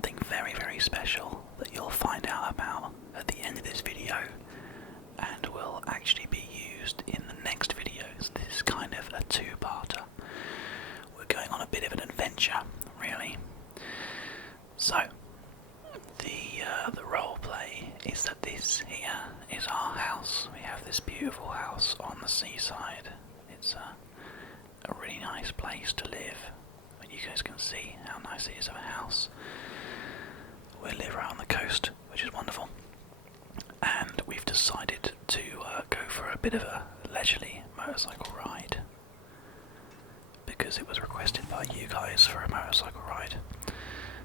something very, very special that you'll find out about at the end of this video and will actually be used in the next videos. This is kind of a two-parter. We're going on a bit of an adventure, really. So, the role play is that this here is our house. We have this beautiful house on the seaside. It's a really nice place to live. I mean, you guys can see how nice it is of a house. We live right on the coast, which is wonderful. And we've decided to go for a bit of a leisurely motorcycle ride because it was requested by you guys for a motorcycle ride.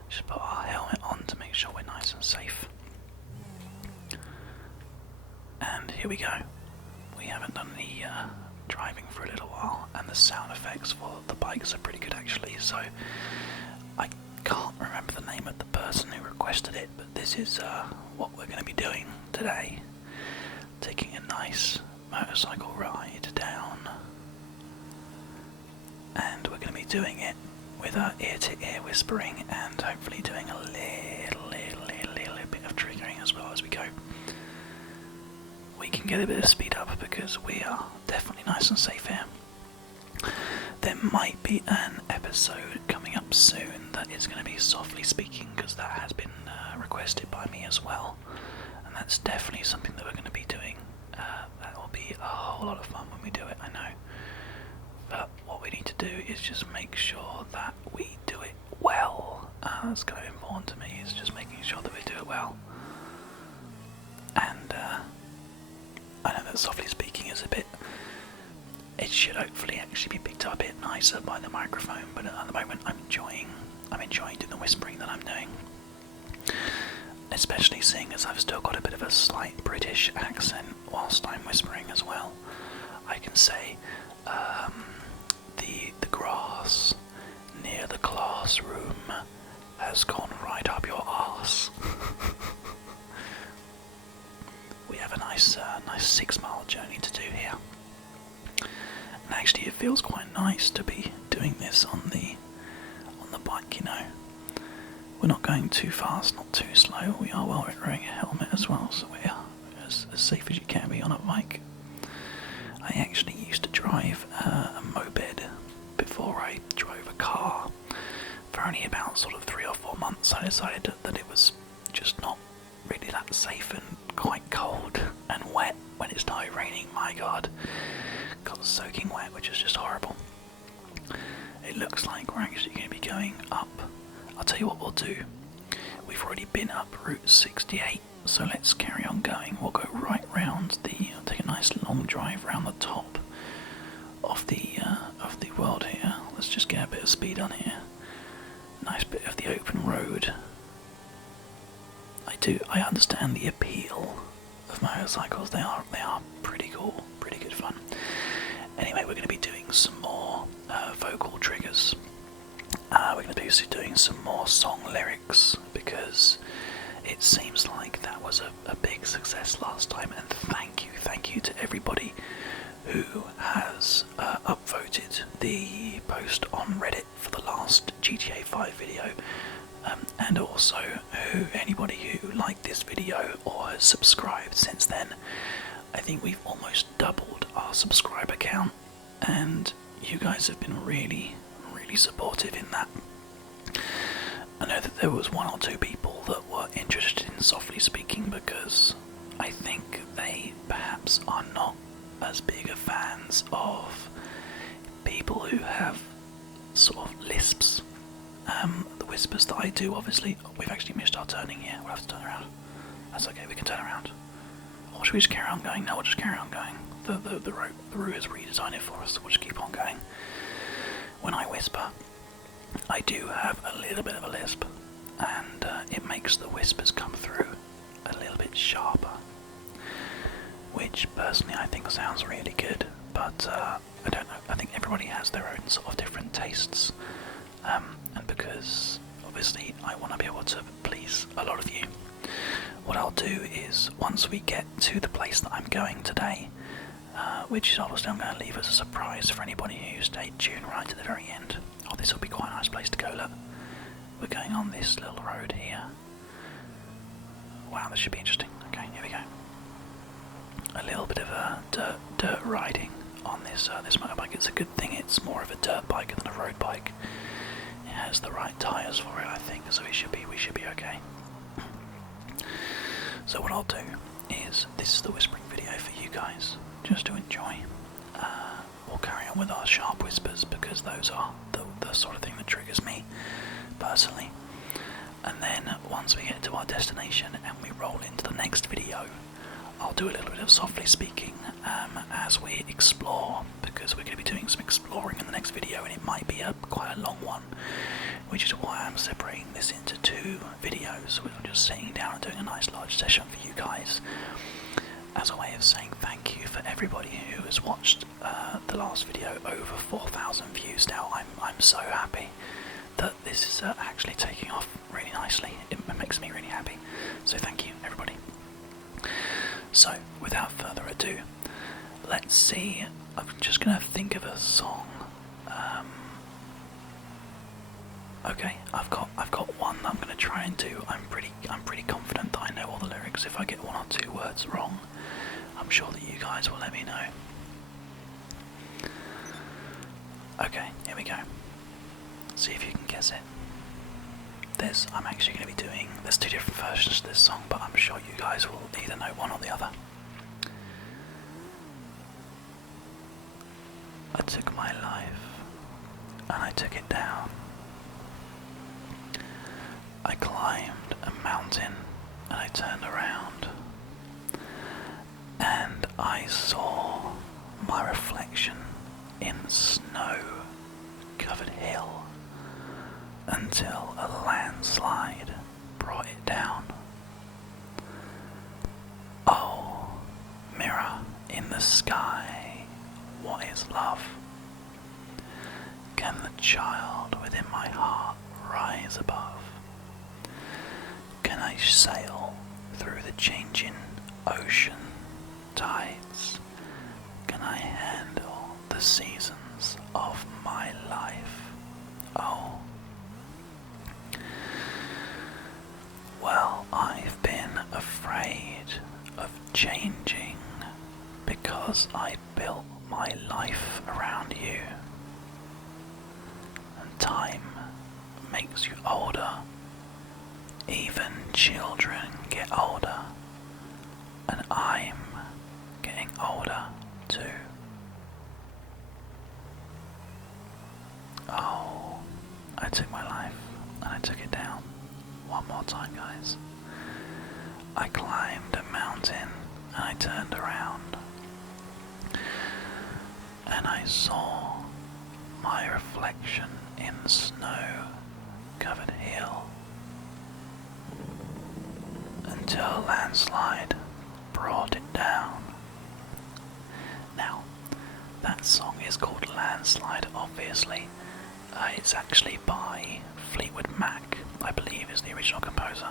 Just put our helmet on to make sure we're nice and safe. And here we go. We haven't done any driving for a little while, and the sound effects for the bikes are pretty good actually, so I can't remember the name of the person who requested it, but this is what we're going to be doing today. Taking a nice motorcycle ride down, and we're going to be doing it with our ear-to-ear whispering and hopefully doing a little bit of triggering as well as we go. We can get a bit of speed up because we are definitely nice and safe here. There might be an episode coming up soon that is going to be softly speaking because that has been requested by me as well, and that's definitely something that we're going to be doing. That will be a whole lot of fun when we do it, I know. But what we need to do is just make sure that we do it well. That's kind of important to me, is just making sure that we do it well. And I know that softly speaking is a bit, it should hopefully actually be picked up a bit nicer by the microphone, but at the moment I'm enjoying doing the whispering that I'm doing. Especially seeing as I've still got a bit of a slight British accent whilst I'm whispering as well. I can say, the grass near the classroom has gone right up your arse. We have a nice 6-mile journey to do here. And actually it feels quite nice to be doing this on the bike, you know. We're not going too fast, not too slow. We are wearing a helmet as well, so we are as safe as you can be on a bike. I actually used to drive a moped before I drove a car. For only about sort of 3 or 4 months I decided that it was just not really that safe and quite cold and wet when it started raining. My god, got soaking wet, which is just horrible. It looks like we're actually going to be going up. I'll tell you what we'll do. We've already been up Route 68, so let's carry on going. We'll go right round take a nice long drive round the top of the world here. Let's just get a bit of speed on here. Nice bit of the open road. I understand the appeal of motorcycles. They are pretty cool, pretty good fun. Anyway, we're going to be doing some more vocal triggers. We're going to be doing some more song lyrics because it seems like that was a big success last time, and thank you to everybody who has upvoted the post on Reddit for the last GTA 5 video, and also anybody who liked this video or has subscribed since then. I think we've almost doubled our subscriber count, and you guys have been really supportive in that. I know that there was 1 or 2 people that were interested in softly speaking because I think they perhaps are not as big of fans of people who have sort of lisps. The whispers that I do, obviously. We've actually missed our turning here. We'll have to turn around. That's okay, we can turn around. Or should we just carry on going? No, we'll just carry on going. The route has redesigned it for us, so we'll just keep on going. When I whisper, I do have a little bit of a lisp, and it makes the whispers come through a little bit sharper, which personally I think sounds really good, but I don't know, I think everybody has their own sort of different tastes, and because obviously I want to be able to please a lot of you, what I'll do is once we get to the place that I'm going today, which is obviously I'm going to leave as a surprise for anybody who stayed tuned right to the very end. Oh, this will be quite a nice place to go, look. We're going on this little road here. wow, this should be interesting. Okay, here we go. A little bit of a dirt riding on this this motorbike. It's a good thing it's more of a dirt bike than a road bike. It has the right tyres for it, I think, so we should be okay. So what I'll do is, this is the whispering video for you guys, just to enjoy. We'll carry on with our sharp whispers because those are the sort of thing that triggers me personally. And then once we get to our destination and we roll into the next video, I'll do a little bit of softly speaking as we explore, because we're going to be doing some exploring in the next video, and it might be quite a long one, which is why I'm separating this into 2 videos. We're just sitting down and doing a nice large session for you guys, as a way of saying thank you for everybody who has watched the last video. Over 4,000 views now. I'm so happy that this is actually taking off really nicely. It makes me really happy. So thank you, everybody. So, without further ado, let's see. I'm just gonna think of a song. Okay, I've got one that I'm gonna try and do. I'm pretty confident that I know all the lyrics. If I get 1 or 2 words wrong, I'm sure that you guys will let me know. Okay, here we go. See if you can guess it. I'm actually going to be doing, there's 2 different versions of this song, but I'm sure you guys will either know one or the other. I took my life, and I took it down. I climbed a mountain, and I turned around, and I saw my reflection in snow-covered hill, until a landslide brought it down. Oh, mirror in the sky, what is love? Can the child within my heart rise above? Can I sail through the changing ocean tides? Can I handle the seasons of my life? Oh, well, I've been afraid of changing because I built my life around you. And time makes you older. Even children get older. And I'm getting older too. Oh, I took my life and I took it down. One more time, guys. I climbed a mountain and I turned around, and I saw my reflection in snow-covered hill, until a landslide brought it down. Now, that song is called Landslide, obviously. It's actually by Fleetwood Mac, I believe, is the original composer.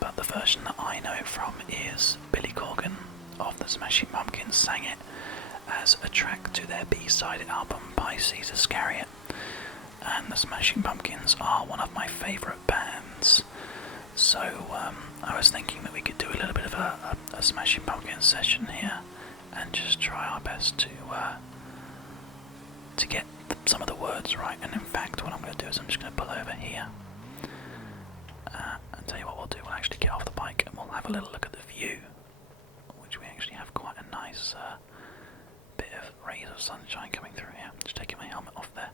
But the version that I know it from is Billy Corgan of the Smashing Pumpkins sang it as a track to their B-side album Pisces Iscariot. And the Smashing Pumpkins are one of my favourite bands. So I was thinking that we could do a little bit of a Smashing Pumpkins session here and just try our best to get some of the words right. And in fact, what I'm going to do is I'm just going to pull over here and tell you what we'll do. We'll actually get off the bike and we'll have a little look at the view, which we actually have quite a nice bit of rays of sunshine coming through here. Just taking my helmet off there.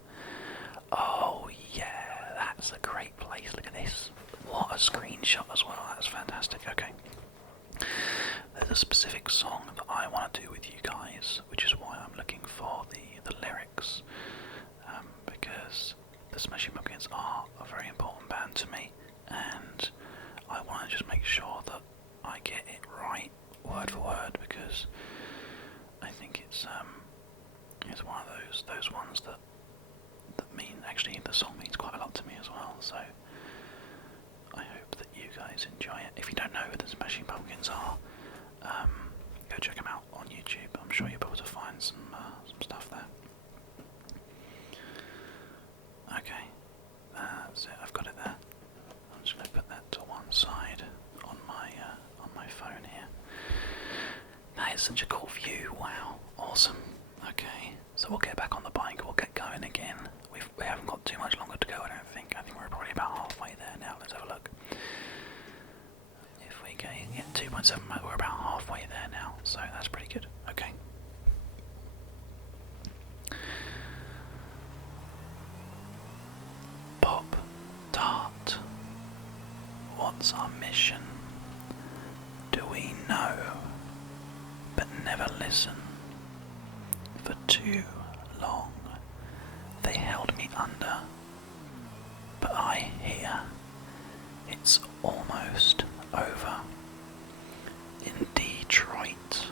Oh yeah, that's a great place. Look at this. What a screenshot as well. That's fantastic. Okay. There's a specific song that I want to do with you guys, which is why I'm looking for the lyrics, because the Smashing Pumpkins are a very important band to me, and I want to just make sure that I get it right, word for word, because I think it's one of those ones that mean, actually the song means quite a lot to me as well, so I hope that you guys enjoy it. If you don't know who the Smashing Pumpkins are, go check them out on YouTube. I'm sure you'll be able to find some stuff there. Okay, that's it, I've got it there. I'm just going to put that to one side on my is such a cool view. Wow, awesome. Okay, so we'll get back on the bike, we'll get going again. We haven't got too much longer to go, I don't think. I think we're probably about halfway there now. Let's have a look. If we go, yeah, 2.7 miles, we're about halfway there now, so that's pretty good. Okay. Pop Tart. What's our mission? Do we know, but never listen? For too long, they held me under, but I hear it's almost over. In Detroit,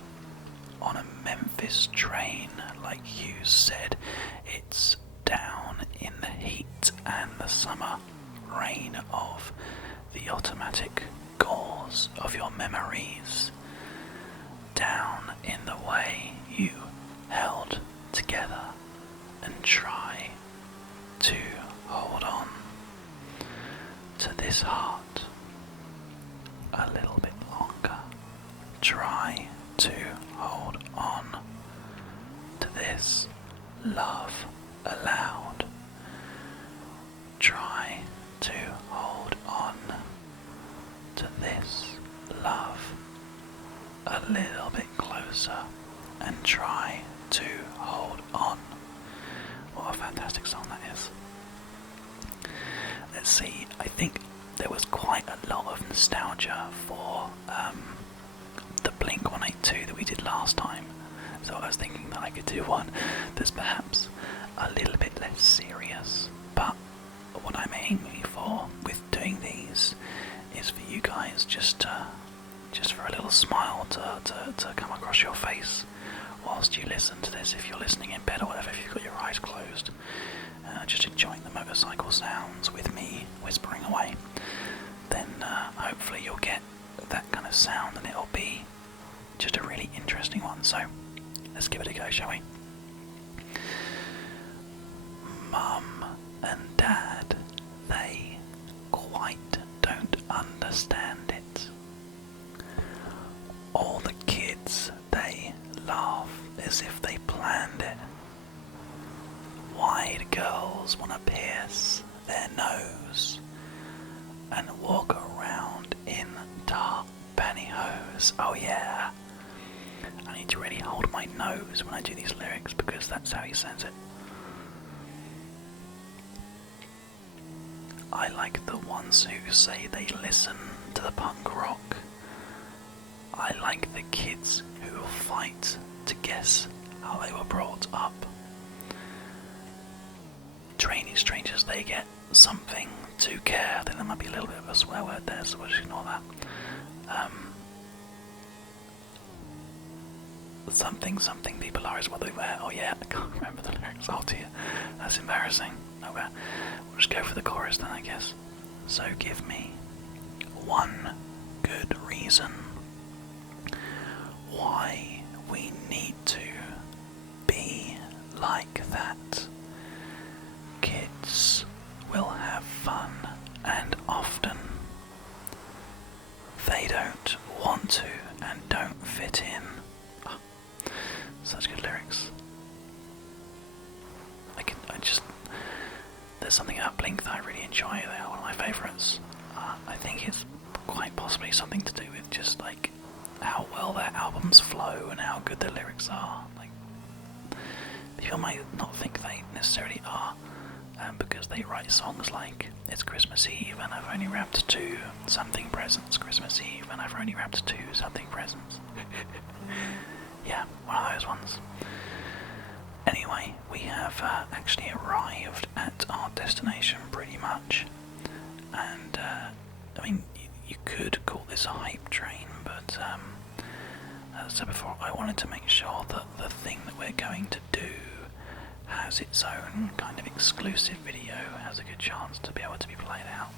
on a Memphis train, like you said, it's down in the heat and the summer rain of the automatic gauze of your memories, down in the way you held together and try to hold on to this heart a little bit longer. Try to hold on to this love aloud. Try to hold on to this love a little bit closer and try to hold on. What a fantastic song that is. Let's see, I think there was quite a lot of nostalgia for the Blink 182 that we did last time, so I was thinking that I could do one that's perhaps a little bit less serious, but what I'm aiming for with doing these is for you guys just for a little smile to come across your face whilst you listen to this. If you're listening in bed or whatever, if you've got your eyes closed, just enjoying the motorcycle sounds with me whispering away, then hopefully you'll get that kind of sound and it'll be just a really interesting one. So let's give it a go, shall we? Mum and Dad, they quite don't understand it. All the kids, they laugh as if they planned it. Why do girls want to pierce their nose and walk around in dark pantyhose? Oh yeah, I need to really hold my nose when I do these lyrics because that's how he says it. I like the ones who say they listen to the punk rock. I like the kids who will fight to guess how they were brought up. Trainee strangers, they get something to care. I think there might be a little bit of a swear word there, so we'll just ignore that. Something people are is what they wear. Oh yeah, I can't remember the lyrics. Oh dear, that's embarrassing. Oh well, we'll just go for the chorus then, I guess. So give me one good reason why we need to be like that. Kids will have fun, and often they don't want to and don't fit in. Oh, such good lyrics. There's something about Blink that I really enjoy. They are one of my favourites. I think it's quite possibly something to do with just like how well their albums flow and how good their lyrics are. Like, people might not think they necessarily are, because they write songs like "It's Christmas Eve and I've only wrapped 2 something presents." Christmas Eve and I've only wrapped 2 something presents. Yeah, one of those ones. Anyway, we have actually arrived at our destination pretty much, and I mean, you could call this a hype train, but as I said before, I wanted to make sure that the thing that we're going to do has its own kind of exclusive video, has a good chance to be able to be played out.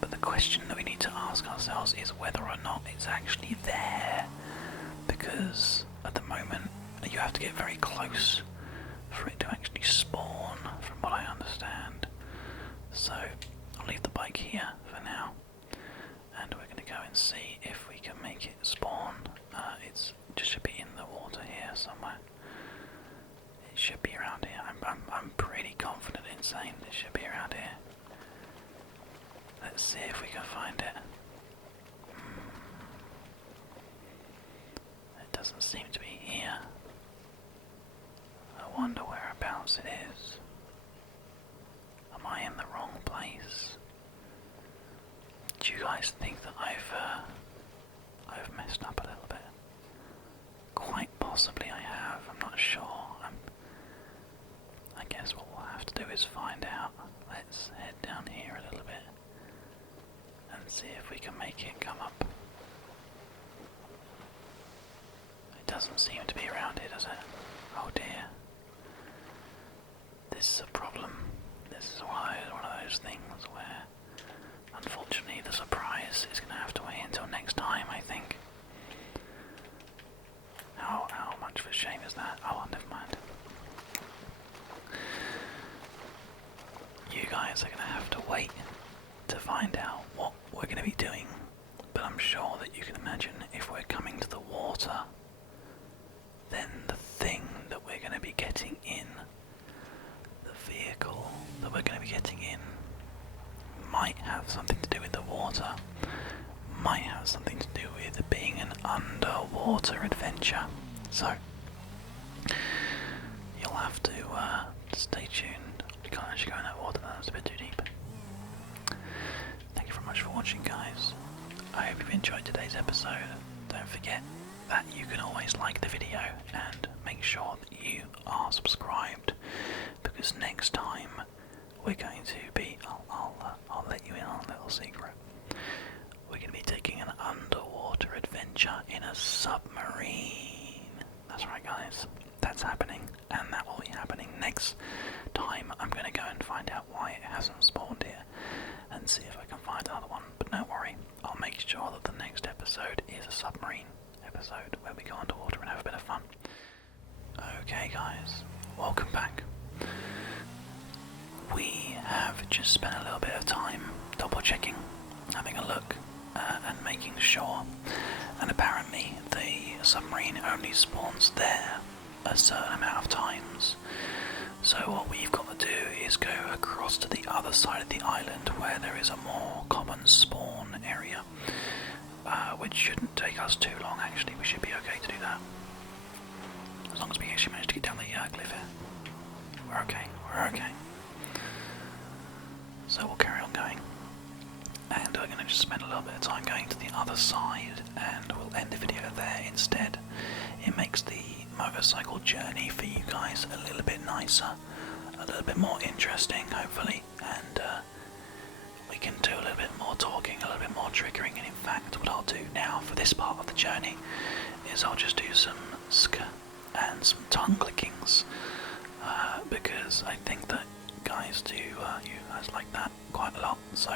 But the question that we need to ask ourselves is whether or not it's actually there, because at the moment you have to get very close for it to actually spawn, from what I understand. So I'll leave the bike here for now, and we're going to go and see if we can make it spawn. It's just see if we can find it. It doesn't seem to be here. I wonder whereabouts it is. Am I in the wrong place? Do you guys think that I've messed up a little bit? Quite possibly I have. I'm not sure. I guess what we'll have to do is find out. Let's head down here a little bit and see if we can make it come up. It doesn't seem to be around here, does it? Oh dear. This is a problem. This is one of those things where, unfortunately, the surprise is going to have to wait until next time, I think. How much of a shame is that? Oh, never mind. You guys are going to have to wait to find out what we're going to be doing, but I'm sure that you can imagine if we're coming to the water, then the thing that we're going to be getting in, the vehicle that we're going to be getting in, might have something to do with the water, might have something to do with being an underwater adventure. So, you'll have to stay tuned. We can't actually go in that water, that's a bit too deep. Thank you very much for watching, guys. I hope you've enjoyed today's episode. Don't forget that you can always like the video and make sure that you are subscribed, because next time we're going to be, I'll let you in on a little secret. We're going to be taking an underwater adventure in a submarine. That's right, guys. That's happening, and that will be happening next time. I'm going to go and find out why it hasn't spawned here and see if I can find another one. But don't worry, I'll make sure that the next episode is a submarine episode where we go underwater and have a bit of fun. Okay, guys, welcome back. We have just spent a little bit of time double checking, having a look, and making sure, and apparently the submarine only spawns there a certain amount of times. So what we've got to do is go across to the other side of the island where there is a more common spawn area, which shouldn't take us too long. Actually, we should be okay to do that, as long as we actually manage to get down the cliff here. We're okay. So we'll carry on going, and we're going to just spend a little bit of time going to the other side, and we'll end the video there instead. It makes the motorcycle journey for you guys a little bit nicer, a little bit more interesting, hopefully, and we can do a little bit more talking, a little bit more triggering. And in fact, what I'll do now for this part of the journey is I'll just do some sk and some tongue clickings, because I think that you guys like that quite a lot. So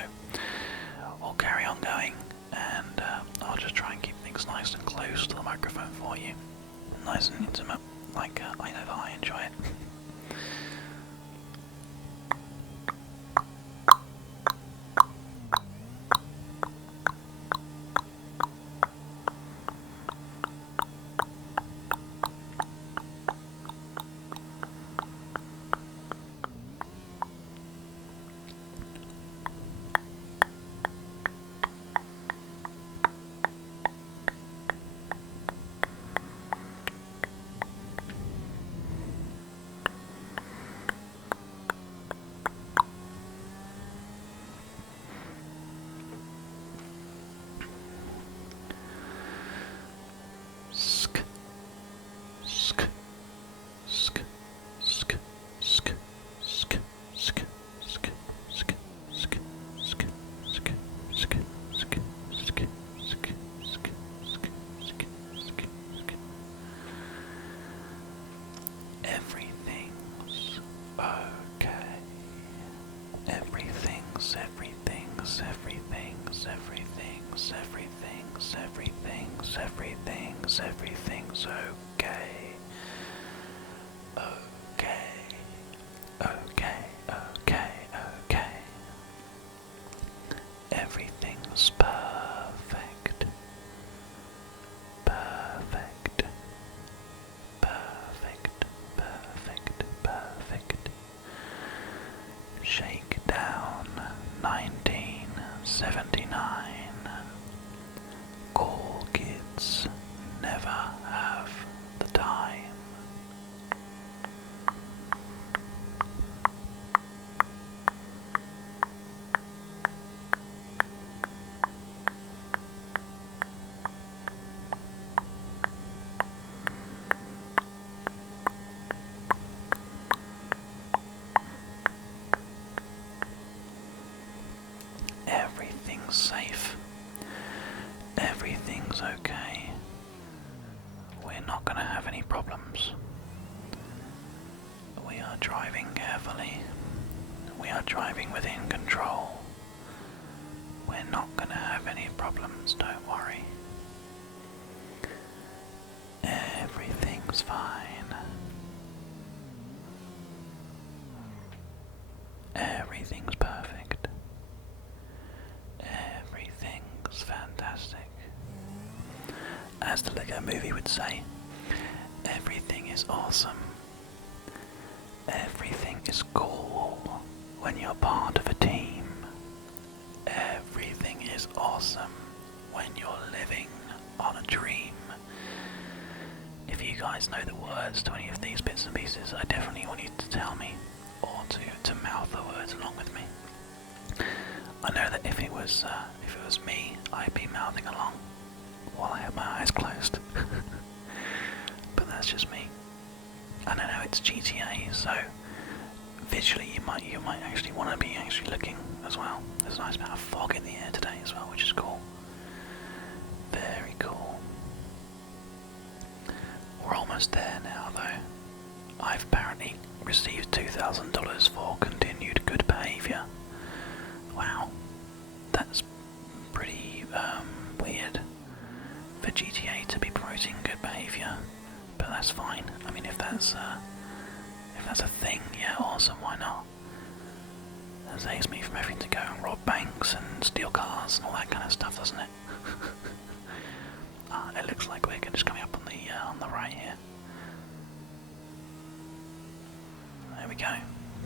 we'll carry on going, and I'll just try and keep things nice and close to the microphone for you, nice and intimate, like I know that I enjoy it. Everything's okay. Okay. Everything's perfect. Shakedown 1979. 29. Cool kids never have the time. Everything's safe. Everything's okay. We're not going to have any problems. We are driving carefully. We are driving within control. We're not going to have any problems, don't worry. Everything's fine. Everything's perfect. Everything's fantastic. As the Lego movie would say, everything is awesome. Everything is cool when you're part of a team. Everything is awesome when you're living on a dream. If you guys know the words to any of these bits and pieces, I definitely want you to tell me, or to mouth the words along with me. I know that if it was me, I'd be mouthing along while I have my eyes closed. But that's just me. I don't know, it's GTA, so visually you might actually want to be looking as well. There's a nice amount of fog in the air today as well, which is cool. Very cool. We're almost there now though. I've apparently received $2,000 for continued good behaviour. Wow, that's pretty weird for GTA to be promoting good behaviour, but that's fine. I mean, if that's a thing, yeah, awesome. Why not? That saves me from having to go and rob banks and steal cars and all that kind of stuff, doesn't it? It looks like we're just coming up on the right here. There we go.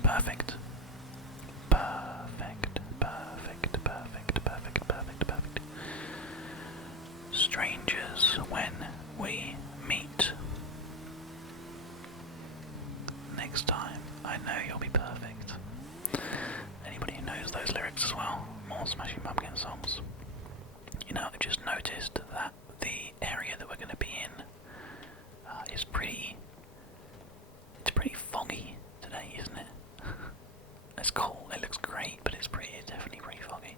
Perfect. Perfect. Perfect. Perfect. Perfect. Perfect. Perfect. Strangers when we meet. Next time, I know you'll be perfect. Anybody who knows those lyrics as well, more Smashing Pumpkins songs. You know, I just noticed that the area that we're going to be in is pretty foggy today, isn't it? It's cool, it looks great, but it's definitely pretty foggy.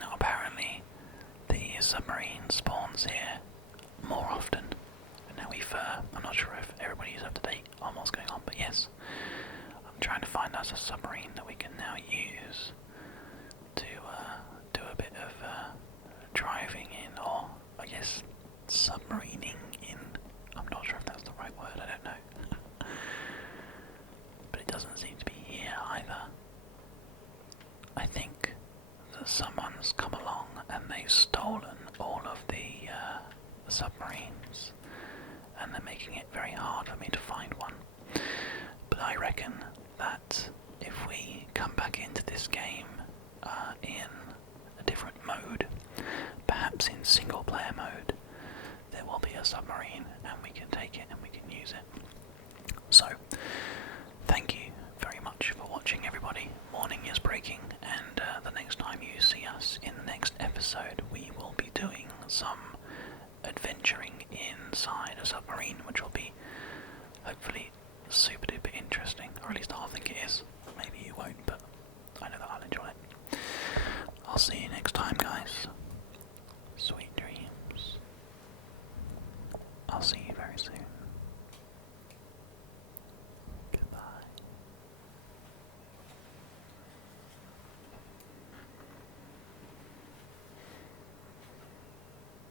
Now apparently the submarine spawns here more often. Now I'm not sure if everybody's up to date on what's going on, but yes, I'm trying to find us a submarine that we can now use to do a bit of driving in, or I guess submarining in. I'm not sure if that's the right word, I don't know. But it doesn't seem to be here either. I think that someone's come along and they've stolen all of the submarines, and they're making it very hard for me to find one. But I reckon that if we come back into this game in a different mode, perhaps in single player mode, there will be a submarine and we can take it and we can use it. So, thank you very much for watching, everybody. Morning is breaking, and the next time you see us in the next episode, we will be doing some adventuring inside a submarine, which will be hopefully super duper interesting, or at least I'll think it is. Maybe you won't, but I know that I'll enjoy it. I'll see you next time, guys. Sweet.